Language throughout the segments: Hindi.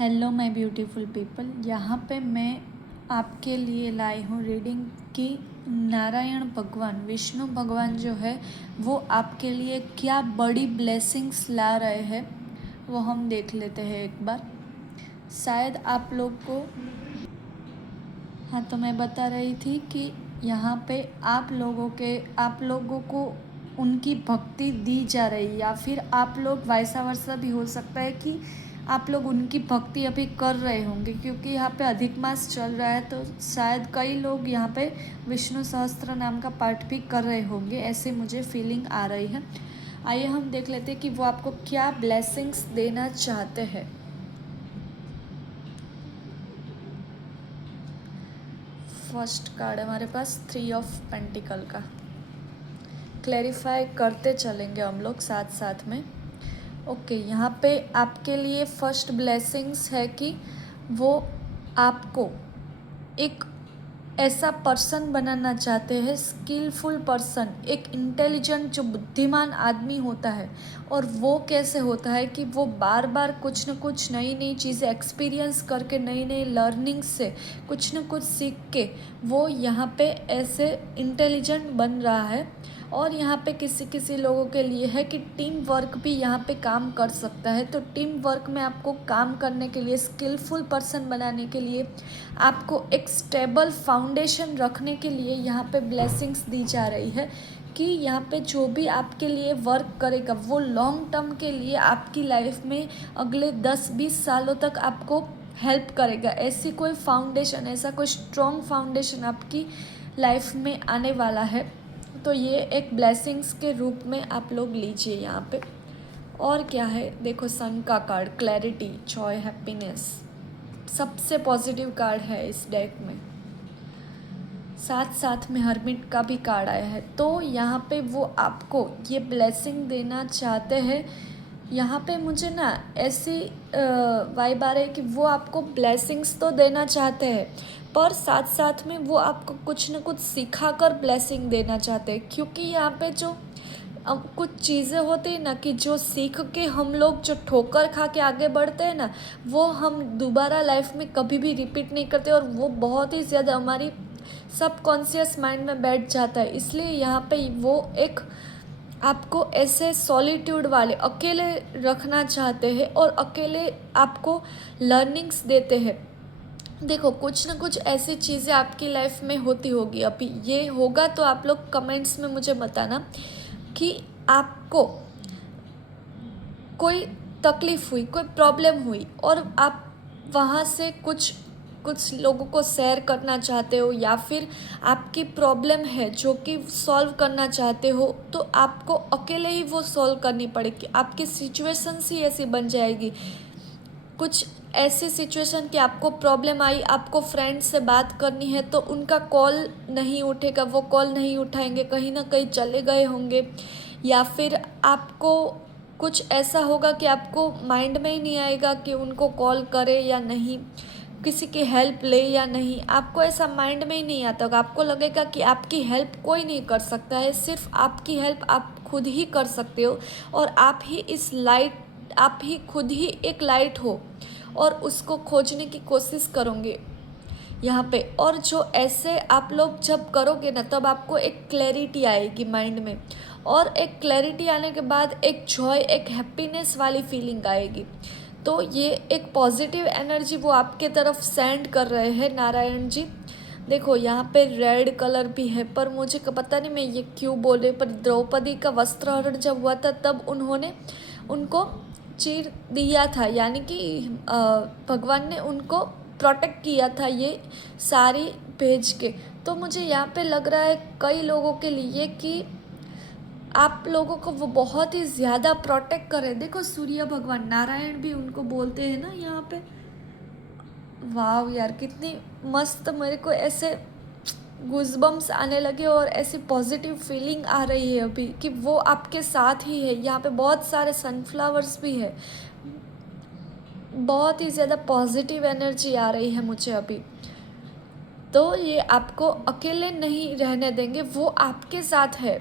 Hello my beautiful people. यहाँ पे मैं आपके लिए लाई हूँ रीडिंग की नारायण भगवान विष्णु भगवान जो है वो आपके लिए क्या बड़ी ब्लेसिंग्स ला रहे हैं वो हम देख लेते हैं एक बार। शायद आप लोग को हाँ, तो मैं बता रही थी कि यहाँ पे आप लोगों को उनकी भक्ति दी जा रही, या फिर आप लोग वैसा वर्षा भी हो सकता है कि आप लोग उनकी भक्ति अभी कर रहे होंगे, क्योंकि यहाँ पे अधिक मास चल रहा है तो शायद कई लोग यहाँ पे विष्णु सहस्त्र नाम का पाठ भी कर रहे होंगे, ऐसे मुझे फीलिंग आ रही है। आइए हम देख लेते हैं कि वो आपको क्या ब्लेसिंग्स देना चाहते हैं। फर्स्ट कार्ड है हमारे पास 3 ऑफ पेंटिकल का। क्लैरिफाई करते चलेंगे हम लोग साथ साथ में। ओके, यहाँ पे आपके लिए फर्स्ट ब्लेसिंग्स है कि वो आपको एक ऐसा पर्सन बनाना चाहते हैं, स्किलफुल पर्सन, एक इंटेलिजेंट जो बुद्धिमान आदमी होता है। और वो कैसे होता है कि वो बार बार कुछ न कुछ नई नई चीज़ें एक्सपीरियंस करके, नई नई लर्निंग से कुछ न कुछ सीख के वो यहाँ पे ऐसे इंटेलिजेंट बन रहा है। और यहाँ पे किसी किसी लोगों के लिए है कि टीम वर्क भी यहाँ पे काम कर सकता है। तो टीम वर्क में आपको काम करने के लिए, स्किलफुल पर्सन बनाने के लिए, आपको एक स्टेबल फाउंडेशन रखने के लिए यहाँ पे ब्लेसिंग्स दी जा रही है कि यहाँ पे जो भी आपके लिए वर्क करेगा वो लॉन्ग टर्म के लिए आपकी लाइफ में अगले 10-20 सालों तक आपको हेल्प करेगा। ऐसी कोई फाउंडेशन, ऐसा कोई स्ट्रॉन्ग फाउंडेशन आपकी लाइफ में आने वाला है। तो ये एक ब्लेसिंग्स के रूप में आप लोग लीजिए यहाँ पे। और क्या है, देखो सन का कार्ड, क्लैरिटी, जॉय, हैप्पीनेस, सबसे पॉजिटिव कार्ड है इस डेक में। साथ साथ में हर्मिट का भी कार्ड आया है। तो यहाँ पे वो आपको ये ब्लेसिंग देना चाहते हैं। यहाँ पे मुझे ना ऐसी वाइब आ रही है कि वो आपको ब्लेसिंग्स तो देना चाहते हैं, पर साथ साथ में वो आपको कुछ न कुछ सिखा कर ब्लेसिंग देना चाहते हैं। क्योंकि यहाँ पे जो कुछ चीज़ें होती है ना कि जो सीख के हम लोग जो ठोकर खा के आगे बढ़ते हैं ना, वो हम दोबारा लाइफ में कभी भी रिपीट नहीं करते, और वो बहुत ही ज़्यादा हमारी सबकॉन्शियस माइंड में बैठ जाता है। इसलिए यहाँ पे वो एक आपको ऐसे सॉलिट्यूड वाले अकेले रखना चाहते हैं और अकेले आपको लर्निंग्स देते हैं। देखो कुछ ना कुछ ऐसी चीज़ें आपकी लाइफ में होती होगी, अभी ये होगा तो आप लोग कमेंट्स में मुझे बताना कि आपको कोई तकलीफ़ हुई, कोई प्रॉब्लम हुई और आप वहाँ से कुछ लोगों को शेयर करना चाहते हो, या फिर आपकी प्रॉब्लम है जो कि सॉल्व करना चाहते हो, तो आपको अकेले ही वो सॉल्व करनी पड़ेगी। आपकी सिचुएशंस ही ऐसी बन जाएगी। कुछ ऐसी सिचुएशन कि आपको प्रॉब्लम आई, आपको फ्रेंड से बात करनी है तो उनका कॉल नहीं उठेगा, वो कॉल नहीं उठाएंगे, कहीं ना कहीं चले गए होंगे। या फिर आपको कुछ ऐसा होगा कि आपको माइंड में ही नहीं आएगा कि उनको कॉल करे या नहीं, किसी की हेल्प ले या नहीं, आपको ऐसा माइंड में ही नहीं आता होगा। आपको लगेगा कि आपकी हेल्प कोई नहीं कर सकता है, सिर्फ आपकी हेल्प आप खुद ही कर सकते हो। और आप ही खुद ही एक लाइट हो और उसको खोजने की कोशिश करोगे यहाँ पे। और जो ऐसे आप लोग जब करोगे ना, तब आपको एक क्लैरिटी आएगी माइंड में, और एक क्लैरिटी आने के बाद एक जॉय, एक हैप्पीनेस वाली फीलिंग आएगी। तो ये एक पॉजिटिव एनर्जी वो आपके तरफ सेंड कर रहे हैं नारायण जी। देखो यहाँ पे रेड कलर भी है, पर मुझे पता नहीं मैं ये क्यों बोल रही, पर द्रौपदी का वस्त्रहरण जब हुआ था तब उन्होंने उनको चीर दिया था, यानी कि भगवान ने उनको प्रोटेक्ट किया था ये सारी भेज के। तो मुझे यहाँ पे लग रहा है कई लोगों के लिए कि आप लोगों को वो बहुत ही ज़्यादा प्रोटेक्ट करे। देखो सूर्य भगवान, नारायण भी उनको बोलते हैं ना यहाँ पे। वाह यार, कितनी मस्त, मेरे को ऐसे गूज़बम्स आने लगे और ऐसी पॉजिटिव फीलिंग आ रही है अभी कि वो आपके साथ ही है। यहाँ पे बहुत सारे सनफ्लावर्स भी है, बहुत ही ज़्यादा पॉजिटिव एनर्जी आ रही है मुझे अभी। तो ये आपको अकेले नहीं रहने देंगे, वो आपके साथ है।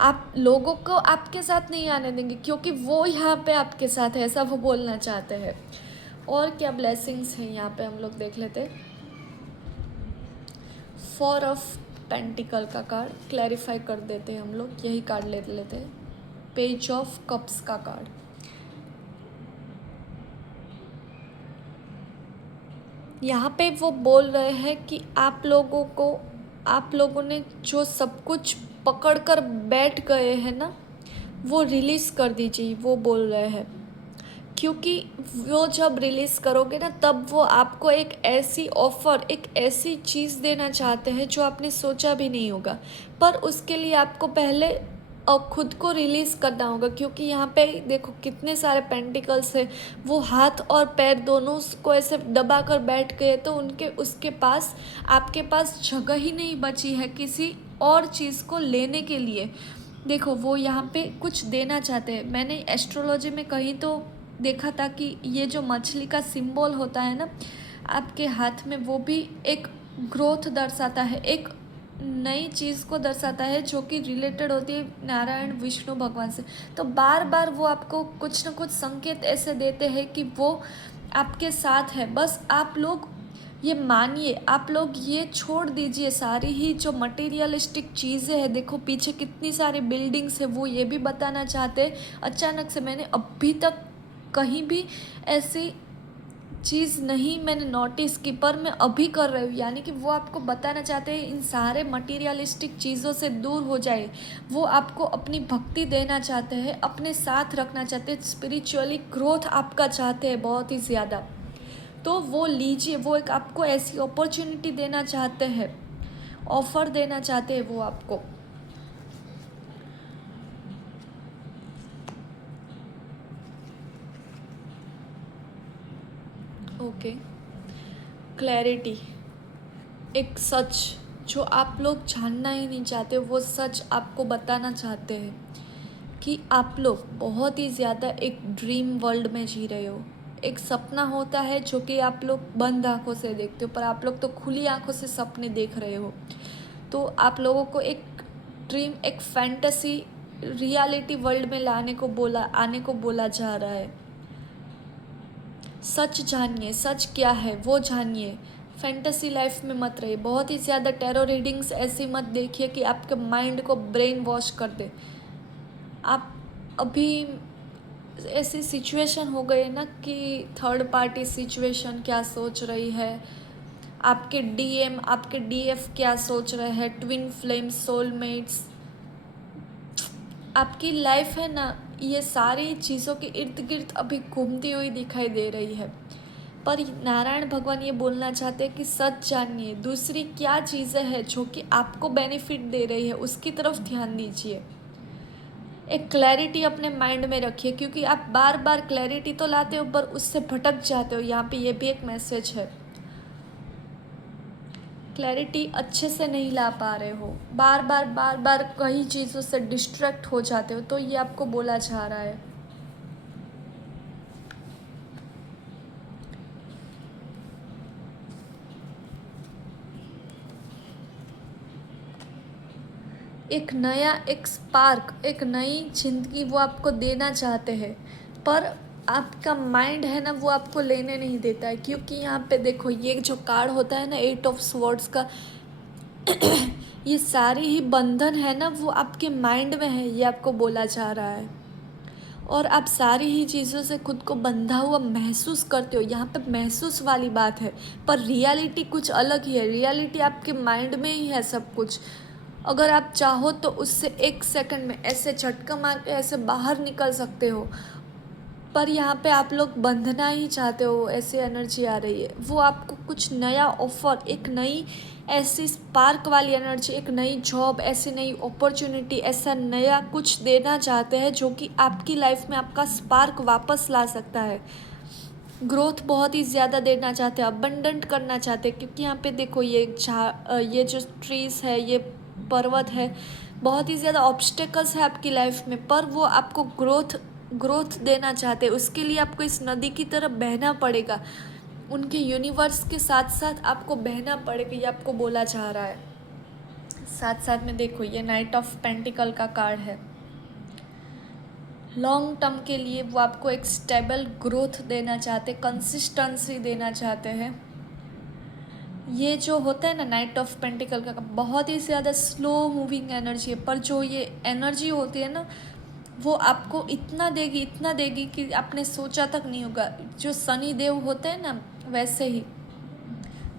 आप लोगों को आपके साथ नहीं आने देंगे, क्योंकि वो यहाँ पे आपके साथ है, ऐसा वो बोलना चाहते हैं। और क्या ब्लेसिंग्स हैं यहाँ पे हम लोग देख लेते। 4 ऑफ पेंटिकल का कार्ड क्लैरिफाई कर देते हैं हम लोग, यही कार्ड ले लेते हैं। पेज ऑफ कप्स का कार्ड, यहाँ पे वो बोल रहे हैं कि आप लोगों ने जो सब कुछ पकड़ कर बैठ गए हैं ना, वो रिलीज़ कर दीजिए, वो बोल रहे हैं। क्योंकि वो जब रिलीज़ करोगे ना, तब वो आपको एक ऐसी ऑफ़र, एक ऐसी चीज़ देना चाहते हैं जो आपने सोचा भी नहीं होगा। पर उसके लिए आपको पहले खुद को रिलीज़ करना होगा। क्योंकि यहाँ पे देखो कितने सारे पेंटिकल्स है, वो हाथ और पैर दोनों को ऐसे दबा कर बैठ गए, तो उसके पास, आपके पास जगह ही नहीं बची है किसी और चीज़ को लेने के लिए। देखो वो यहाँ पे कुछ देना चाहते हैं। मैंने एस्ट्रोलॉजी में कहीं तो देखा था कि ये जो मछली का सिंबल होता है ना आपके हाथ में, वो भी एक ग्रोथ दर्शाता है, एक नई चीज़ को दर्शाता है जो कि रिलेटेड होती है नारायण विष्णु भगवान से। तो बार बार वो आपको कुछ न कुछ संकेत ऐसे देते हैं कि वो आपके साथ है। बस आप लोग ये मानिए, आप लोग ये छोड़ दीजिए सारी ही जो मटेरियलिस्टिक चीज़ें हैं। देखो पीछे कितनी सारी बिल्डिंग्स है, वो ये भी बताना चाहते हैं। अचानक से मैंने अभी तक कहीं भी ऐसी चीज़ नहीं मैंने नोटिस की, पर मैं अभी कर रही हूँ। यानी कि वो आपको बताना चाहते हैं इन सारे मटेरियलिस्टिक चीज़ों से दूर हो जाए। वो आपको अपनी भक्ति देना चाहते हैं, अपने साथ रखना चाहते हैं, स्पिरिचुअली ग्रोथ आपका चाहते हैं बहुत ही ज़्यादा। तो वो लीजिए, वो एक आपको ऐसी अपॉर्चुनिटी देना चाहते हैं, ऑफ़र देना चाहते हैं वो आपको। ओके, क्लैरिटी, एक सच जो आप लोग जानना ही नहीं चाहते, वो सच आपको बताना चाहते हैं कि आप लोग बहुत ही ज़्यादा एक ड्रीम वर्ल्ड में जी रहे हो। एक सपना होता है जो कि आप लोग बंद आँखों से देखते हो, पर आप लोग तो खुली आँखों से सपने देख रहे हो। तो आप लोगों को एक ड्रीम, एक फैंटेसी रियलिटी वर्ल्ड में आने को बोला जा रहा है। सच जानिए, सच क्या है वो जानिए। फैंटेसी लाइफ में मत रहिए। बहुत ही ज़्यादा टैरो रीडिंग्स ऐसी मत देखिए कि आपके माइंड को ब्रेन वॉश कर दे। आप अभी ऐसी सिचुएशन हो गई ना कि थर्ड पार्टी सिचुएशन क्या सोच रही है, आपके डीएम, आपके डीएफ क्या सोच रहे हैं, ट्विन फ्लेम्स, सोलमेट्स, आपकी लाइफ है ना, ये सारी चीज़ों के इर्द गिर्द अभी घूमती हुई दिखाई दे रही है। पर नारायण भगवान ये बोलना चाहते हैं कि सच जानिए, दूसरी क्या चीज़ें हैं जो कि आपको बेनिफिट दे रही है, उसकी तरफ ध्यान दीजिए। एक क्लैरिटी अपने माइंड में रखिए, क्योंकि आप बार बार क्लैरिटी तो लाते हो पर उससे भटक जाते हो। यहाँ पे ये भी एक मैसेज है, क्लैरिटी अच्छे से नहीं ला पा रहे हो, बार बार कई चीज़ों से डिस्ट्रैक्ट हो जाते हो, तो ये आपको बोला जा रहा है। एक नया, एक स्पार्क, एक नई जिंदगी वो आपको देना चाहते हैं, पर आपका माइंड है ना वो आपको लेने नहीं देता है। क्योंकि यहाँ पे देखो ये जो कार्ड होता है ना 8 ऑफ स्वॉर्ड्स का, ये सारी ही बंधन है ना वो आपके माइंड में है, ये आपको बोला जा रहा है। और आप सारी ही चीज़ों से खुद को बंधा हुआ महसूस करते हो। यहाँ पे महसूस वाली बात है, पर रियलिटी कुछ अलग ही है। रियलिटी आपके माइंड में ही है सब कुछ। अगर आप चाहो तो उससे 1 सेकंड में ऐसे झटका मार के ऐसे बाहर निकल सकते हो। पर यहाँ पे आप लोग बंधना ही चाहते हो, ऐसी एनर्जी आ रही है। वो आपको कुछ नया ऑफर, एक नई ऐसी स्पार्क वाली एनर्जी, एक नई जॉब, ऐसी नई अपॉर्चुनिटी, ऐसा नया कुछ देना चाहते हैं जो कि आपकी लाइफ में आपका स्पार्क वापस ला सकता है। ग्रोथ बहुत ही ज़्यादा देना चाहते हैं, अबंडेंट करना चाहते हैं। क्योंकि यहाँ पे देखो ये जो ट्रीज़ है, ये पर्वत है, बहुत ही ज़्यादा ऑब्स्टेकल्स है आपकी लाइफ में, पर वो आपको ग्रोथ देना चाहते हैं। उसके लिए आपको इस नदी की तरफ बहना पड़ेगा, उनके यूनिवर्स के साथ साथ आपको बहना पड़ेगा, ये आपको बोला जा रहा है। साथ साथ में देखो ये नाइट ऑफ पेंटिकल का कार्ड है। लॉन्ग टर्म के लिए वो आपको एक स्टेबल ग्रोथ देना चाहते, कंसिस्टेंसी देना चाहते हैं। ये जो होता है ना नाइट ऑफ पेंटिकल का, बहुत ही ज़्यादा स्लो मूविंग एनर्जी है, पर जो ये एनर्जी होती है ना वो आपको इतना देगी कि आपने सोचा तक नहीं होगा। जो शनि देव होते हैं ना वैसे ही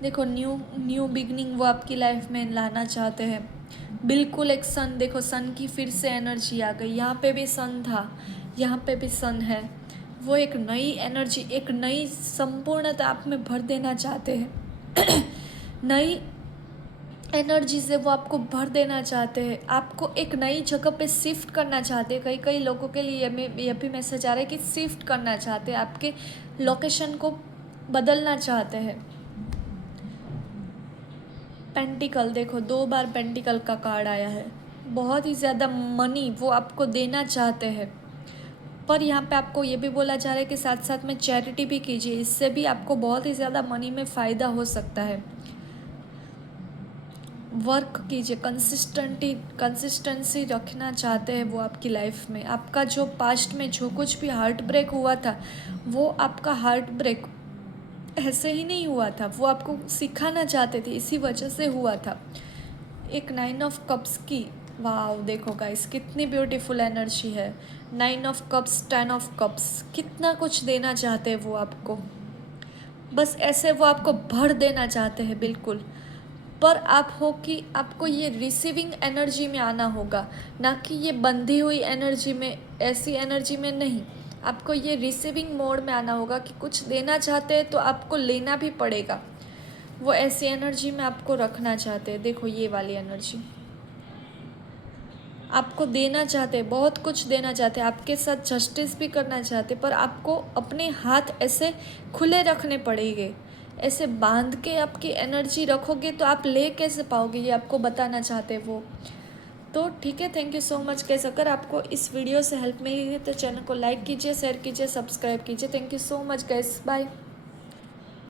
देखो न्यू बिगनिंग वो आपकी लाइफ में लाना चाहते हैं। बिल्कुल एक सन, देखो सन की फिर से एनर्जी आ गई, यहाँ पे भी सन था, यहाँ पे भी सन है। वो एक नई एनर्जी, एक नई संपूर्णता आप में भर देना चाहते हैं। नई एनर्जी से वो आपको भर देना चाहते हैं, आपको एक नई जगह पे शिफ्ट करना चाहते हैं। कई लोगों के लिए ये भी मैसेज आ रहा है कि शिफ्ट करना चाहते हैं, आपके लोकेशन को बदलना चाहते हैं। पेंटिकल, देखो 2 बार पेंटिकल का कार्ड आया है। बहुत ही ज़्यादा मनी वो आपको देना चाहते हैं, पर यहाँ पे आपको ये भी बोला जा रहा है कि साथ साथ में चैरिटी भी कीजिए, इससे भी आपको बहुत ही ज़्यादा मनी में फ़ायदा हो सकता है। वर्क कीजिए, कंसिस्टेंसी रखना चाहते हैं वो आपकी लाइफ में। आपका जो पास्ट में जो कुछ भी हार्ट ब्रेक हुआ था, वो आपका हार्ट ब्रेक ऐसे ही नहीं हुआ था, वो आपको सिखाना चाहते थे, इसी वजह से हुआ था। एक 9 ऑफ कप्स की, वाव देखो गाइस कितनी ब्यूटीफुल एनर्जी है। 9 ऑफ कप्स, 10 ऑफ कप्स, कितना कुछ देना चाहते हैं वो आपको, बस ऐसे वो आपको भर देना चाहते हैं बिल्कुल। पर आप हो कि आपको ये रिसीविंग एनर्जी में आना होगा, ना कि ये बंधी हुई एनर्जी में, ऐसी एनर्जी में नहीं। आपको ये रिसीविंग मोड में आना होगा कि कुछ देना चाहते हैं तो आपको लेना भी पड़ेगा। वो ऐसी एनर्जी में आपको रखना चाहते हैं। देखो ये वाली एनर्जी आपको देना चाहते हैं, बहुत कुछ देना चाहते हैं, आपके साथ जस्टिस भी करना चाहते हैं, पर आपको अपने हाथ ऐसे खुले रखने पड़ेंगे। ऐसे बांध के आपकी एनर्जी रखोगे तो आप ले कैसे पाओगे, ये आपको बताना चाहते हैं वो। तो ठीक है, thank you so much guys. अगर आपको इस वीडियो से हेल्प मिली है तो चैनल को लाइक कीजिए, शेयर कीजिए, सब्सक्राइब कीजिए। Thank you so much guys, bye.